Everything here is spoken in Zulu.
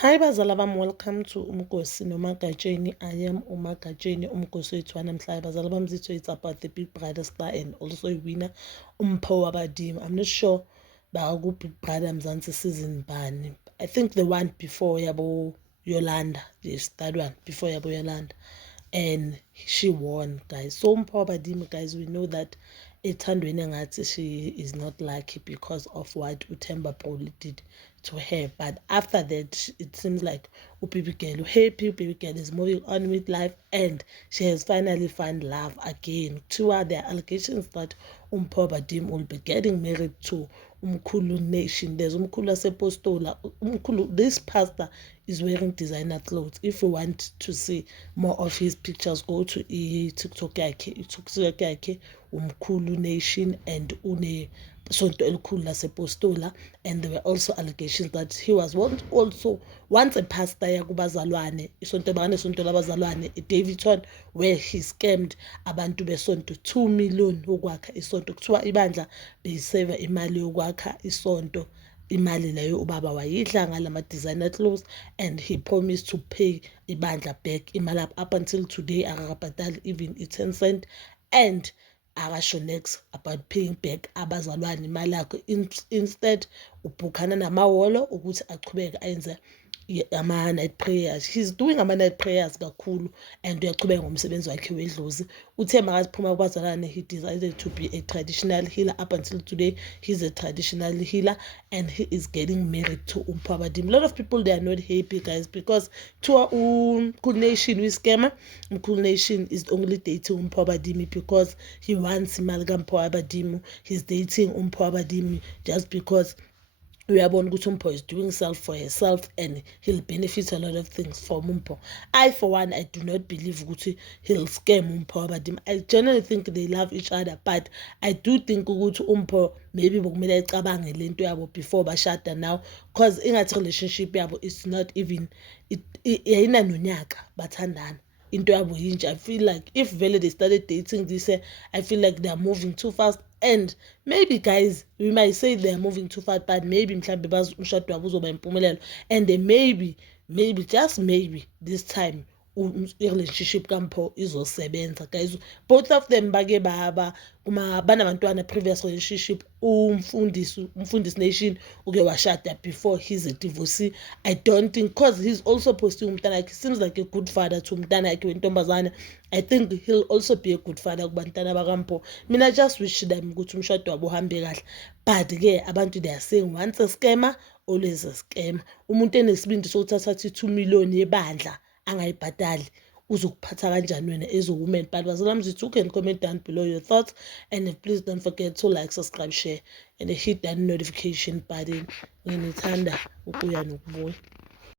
Hi bazala bami, welcome to Umgosi noMagatsheni. I am uMagatsheni, Umgosi wethu wanamhlanje. Bazala bami, zitho it's about the Big Brother star and also a winner, Mpho Wabadimo. I'm not sure about Big Brother Mzansi season bani. I think the one before Yabo Yolanda. Yes, that one before Yabo Yolanda. And she won, guys. So Mpho Wabadimo, guys, we know that ethandweni ngathi she is not lucky because of what Uthemba Bholi did to her. But after that, it seems like baby girl happy, baby girl is moving on with life, and she has finally found love again. Two are the allegations that Mpho Wabadimo will be getting married to Umkhulu Nation. There's Umkhulu Sepostola. Umkhulu, this pastor is wearing designer clothes. If you want to see more of his pictures, go to TikTok yakhe Umkhulu Nation and une Sonto Elikhulu lasePostola. And there were also allegations that he was once a pastor yakubazalwane isonto labazalwane eDavidton, where he scammed abantu besonto 2 million ukwakha isonto. Kuthiwa ibandla beyiseva imali yokwakha isonto. Imali leyo ubaba wayidla ngalama designer clothes, and he promised to pay ibandla back imali up until today akakabhadali even i-10 cent, and akasho next about paying back abazalwane imali yakho. Instead ubhukhana namawolo ukuthi aqhubeke ayenze ama-night prayers. He's doing ama-night prayers kakhulu, and uyaqhubeka ngomsebenzi wakhe wedlozi. Uthe makaziphuma kubazalwane, he decided to be a traditional healer. Up until today, he's a traditional healer, and he is getting married to Mpho Wabadimo. A lot of people, they are not happy, guys, because to Umkhulu Nation, we scammer. Umkhulu Nation is only dating Mpho Wabadimo because he wants imali kaMpho Wabadimo. He's dating Mpho Wabadimo just because uyabona ukuthi Mpho is doing self for herself, and he'll benefit a lot of things from Mpho. I, for one, I do not believe ukuthi he'll scam Mpho Wabadimo. I generally think they love each other, but I do think ukuthi Mpho maybe bokumele ecabange lento yabo before bashada now, because ingathi relationship yabo is not even yayina nonyaka bathandana. Into yabo yinje. I feel like if vele they started dating this year, I feel like they are moving too fast. And maybe, guys, we might say they are moving too fast, but maybe mhlambe umshado wabo uzoba impumelelo, and then maybe just maybe this time relationship kaMpho izosebenza, guys. Both of them bake banabantwana previous relationship. Umfundisi Nation uke washada before he's a divorcee. I don't think, because he's also posting umntana yakhe. Seems like a good father to umntana yakhe wentombazane. I think he'll also be a good father kubantwana bakaMpho. Mina just wish them ukuthi umshado wabo uhambe kahle, but ke abantu they are saying once a scammer always a scammer. Umuntu enesibindi sokuthatha 2 million yebandla angayibhadali uzokuphatha kanjani wena as a woman? But bazalami, you can comment down below your thoughts, and please don't forget to like, subscribe, share, and hit that notification button. Nginithanda ukuya nokubuya.